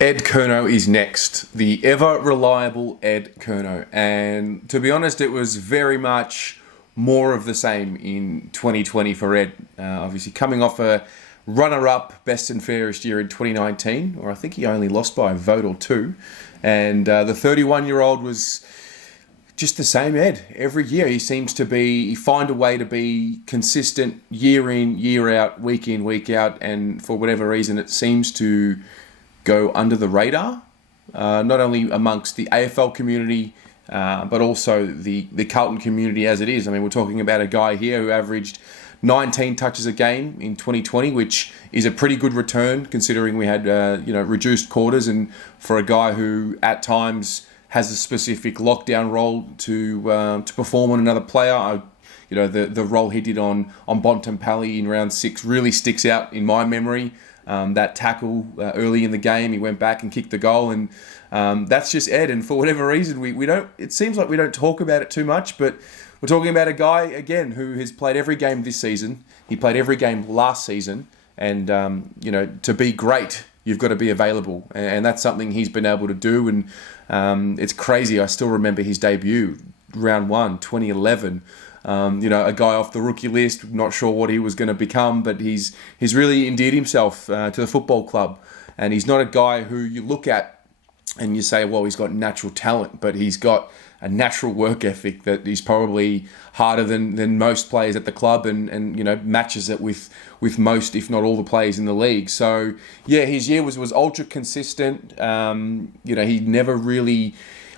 Ed Curnow is next, the ever reliable Ed Curnow. And to be honest, it was very much more of the same in 2020 for Ed. Obviously, coming off a runner-up best and fairest year in 2019, or I think he only lost by a vote or two. And the 31-year-old was just the same Ed. Every year he find a way to be consistent year in, year out, week in, week out. And for whatever reason, it seems to go under the radar, not only amongst the AFL community, but also the Carlton community as it is. I mean, we're talking about a guy here who averaged 19 touches a game in 2020, which is a pretty good return considering we had reduced quarters, and for a guy who at times has a specific lockdown role to perform on another player. The role he did on Bontempelli in round 6 really sticks out in my memory. That tackle early in the game, he went back and kicked the goal, and that's just Ed. And for whatever reason, we don't. It seems like we don't talk about it too much, but we're talking about a guy again who has played every game this season. He played every game last season, and to be great, you've got to be available, and that's something he's been able to do. And it's crazy. I still remember his debut, round 1, 2011. A guy off the rookie list, not sure what he was going to become, but he's really endeared himself to the football club. And he's not a guy who you look at and you say, well, he's got natural talent, but he's got a natural work ethic that is probably harder than most players at the club, and matches it with most, if not all, the players in the league. So yeah, his year was ultra consistent. He never really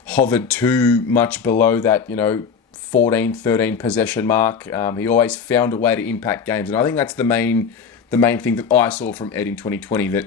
hovered too much below that 14, 13 possession mark. He always found a way to impact games, and I think that's the main thing that I saw from Ed in 2020, that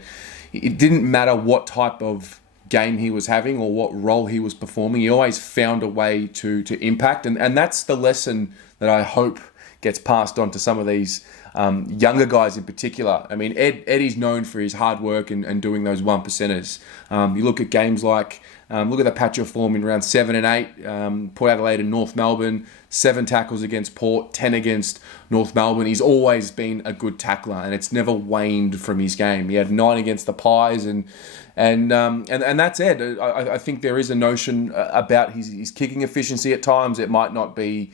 it didn't matter what type of game he was having or what role he was performing, he always found a way to impact, and that's the lesson that I hope gets passed on to some of these younger guys in particular. I mean, Ed is known for his hard work and doing those one percenters. You look at games like, look at the patch of form in round 7 and 8, Port Adelaide and North Melbourne, 7 tackles against Port, 10 against North Melbourne. He's always been a good tackler, and it's never waned from his game. He had 9 against the Pies, and that's Ed. I think there is a notion about his kicking efficiency at times. It might not be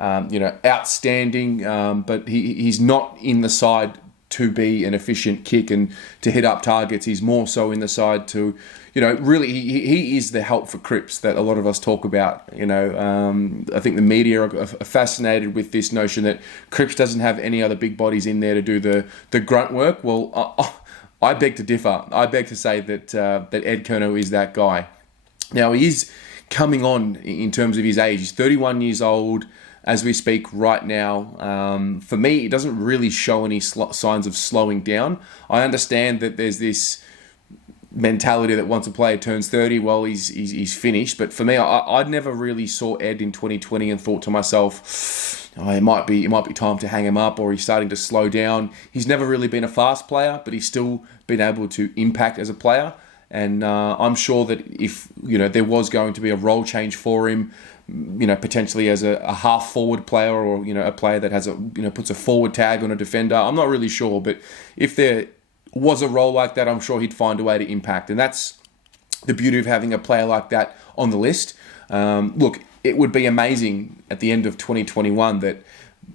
outstanding, but he's not in the side to be an efficient kick and to hit up targets. He's more so in the side to, really he is the help for Cripps that a lot of us talk about. I think the media are fascinated with this notion that Cripps doesn't have any other big bodies in there to do the grunt work. Well, I beg to differ. I beg to say that Ed Curnow is that guy. Now, he is coming on in terms of his age. He's 31 years old as we speak right now. For me, it doesn't really show any signs of slowing down. I understand that there's this mentality that once a player turns 30, well, he's finished. But for me, I never really saw Ed in 2020 and thought to myself, it might be time to hang him up, or he's starting to slow down. He's never really been a fast player, but he's still been able to impact as a player. And I'm sure that if there was going to be a role change for him, potentially as a half forward player, or a player that has puts a forward tag on a defender, I'm not really sure. But if there was a role like that, I'm sure he'd find a way to impact, and that's the beauty of having a player like that on the list. Look, it would be amazing at the end of 2021 that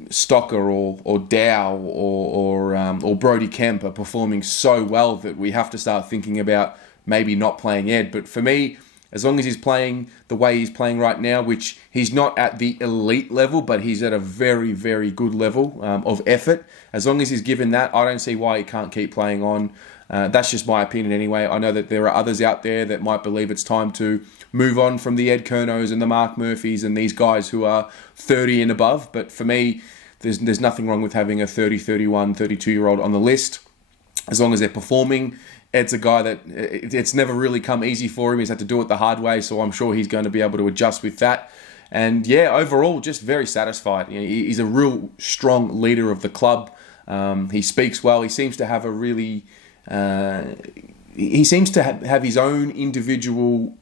Stocker or Dow or Brody Kemp are performing so well that we have to start thinking about maybe not playing Ed. But for me, as long as he's playing the way he's playing right now, which he's not at the elite level, but he's at a very, very good level of effort, as long as he's given that, I don't see why he can't keep playing on. That's just my opinion anyway. I know that there are others out there that might believe it's time to move on from the Ed Curnows and the Mark Murphys and these guys who are 30 and above. But for me, there's nothing wrong with having a 30, 31, 32-year-old on the list, as long as they're performing. Ed's a guy that it's never really come easy for him. He's had to do it the hard way, so I'm sure he's going to be able to adjust with that. And yeah, overall, just very satisfied. He's a real strong leader of the club. He speaks well. He seems to have a really... he seems to have his own individual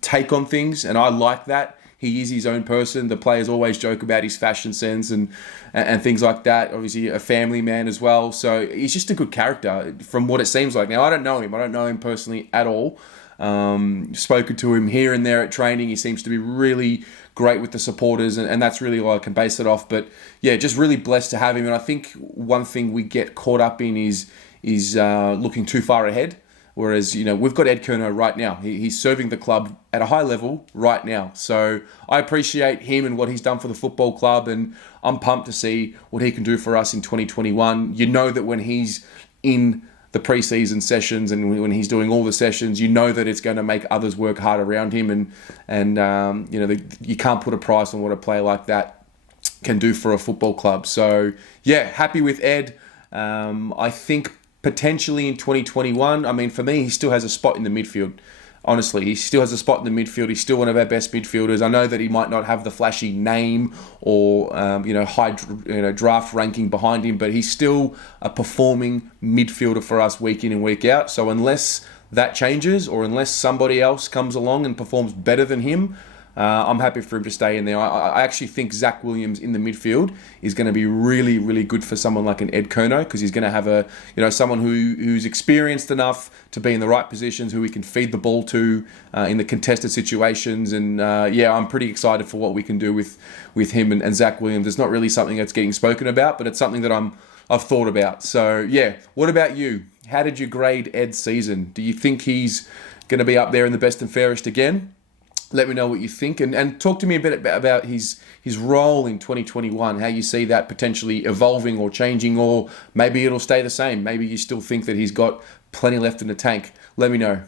take on things, and I like that. He is his own person. The players always joke about his fashion sense and things like that. Obviously, a family man as well. So he's just a good character from what it seems like. Now, I don't know him. I don't know him personally at all. Spoken to him here and there at training. He seems to be really great with the supporters, and that's really all I can base it off. But yeah, just really blessed to have him. And I think one thing we get caught up in is looking too far ahead. Whereas, we've got Ed Curnow right now. He's serving the club at a high level right now. So I appreciate him and what he's done for the football club, and I'm pumped to see what he can do for us in 2021. You know that when he's in the pre-season sessions and when he's doing all the sessions, you know that it's going to make others work hard around him, and you can't put a price on what a player like that can do for a football club. So yeah, happy with Ed. I think potentially in 2021, I mean, for me, he still has a spot in the midfield. Honestly, he still has a spot in the midfield. He's still one of our best midfielders. I know that he might not have the flashy name or high draft ranking behind him, but he's still a performing midfielder for us week in and week out. So unless that changes or unless somebody else comes along and performs better than him, I'm happy for him to stay in there. I actually think Zach Williams in the midfield is going to be really, really good for someone like an Ed Curnow, because he's going to have someone who's experienced enough to be in the right positions, who we can feed the ball to in the contested situations. And I'm pretty excited for what we can do with him and Zach Williams. It's not really something that's getting spoken about, but it's something that I've thought about. So yeah, what about you? How did you grade Ed's season? Do you think he's going to be up there in the best and fairest again? Let me know what you think, and talk to me a bit about his role in 2021, how you see that potentially evolving or changing, or maybe it'll stay the same. Maybe you still think that he's got plenty left in the tank. Let me know.